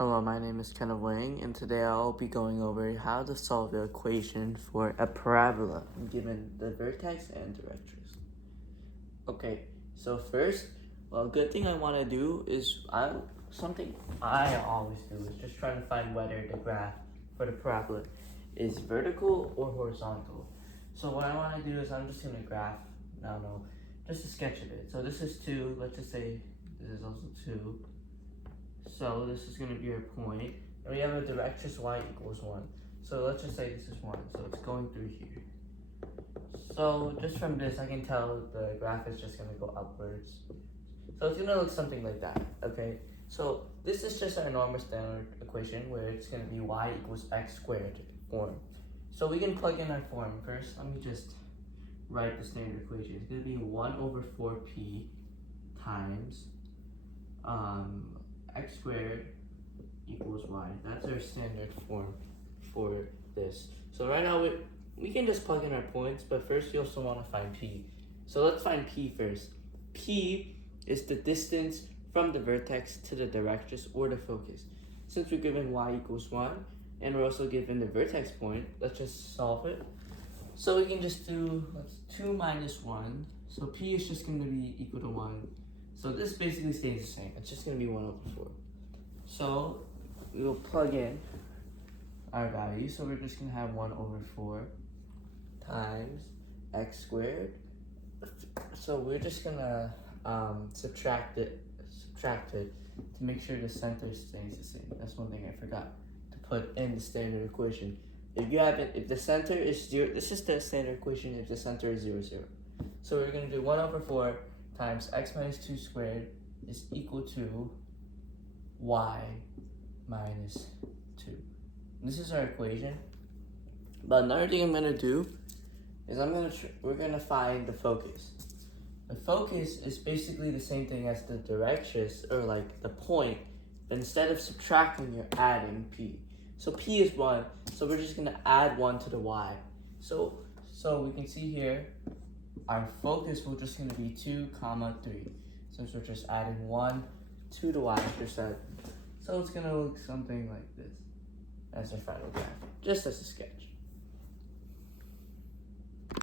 Hello, my name is Kenneth Wang, and today I'll be going over how to solve the equation for a parabola given the vertex and directrix. Okay, so first, a good thing I want to do is something I always do is just try to find whether the graph for the parabola is vertical or horizontal. So what I want to do is I'm just going to graph, just a sketch of it. So this is 2, let's just say this is also 2. So this is going to be our point, and we have a directrix y equals 1. So let's just say this is 1, so it's going through here. So just from this, I can tell the graph is just going to go upwards. So it's going to look something like that, okay? So this is just our normal standard equation where it's going to be y equals x squared form. So we can plug in our form first. Let me just write the standard equation. It's going to be 1 over 4p times x squared equals y. That's our standard form for this. So right now we can just plug in our points, but first you also want to find p. So let's find p first. P is the distance from the vertex to the directrix or the focus. Since we're given y equals 1 and we're also given the vertex point, let's just solve it. So we can just do 2 minus 1. So p is just going to be equal to 1. So this basically stays the same. It's just going to be 1 over 4. So we will plug in our value. So we're just going to have 1 over 4 times x squared. So we're just going to subtract it to make sure the center stays the same. That's one thing I forgot to put in the standard equation. If the center is 0, this is the standard equation if the center is 0, 0. So we're going to do 1 over 4 times x minus 2 squared is equal to y minus 2. This is our equation. But another thing I'm going to do is we're going to find the focus. The focus is basically the same thing as the directrix, or like the point, but instead of subtracting, you're adding p. So p is 1, so we're just going to add 1 to the y. So we can see here, our focus will just going to be 2, 3, since we're just adding 1 to the y-intercept. So it's going to look something like this as our final graph, just as a sketch.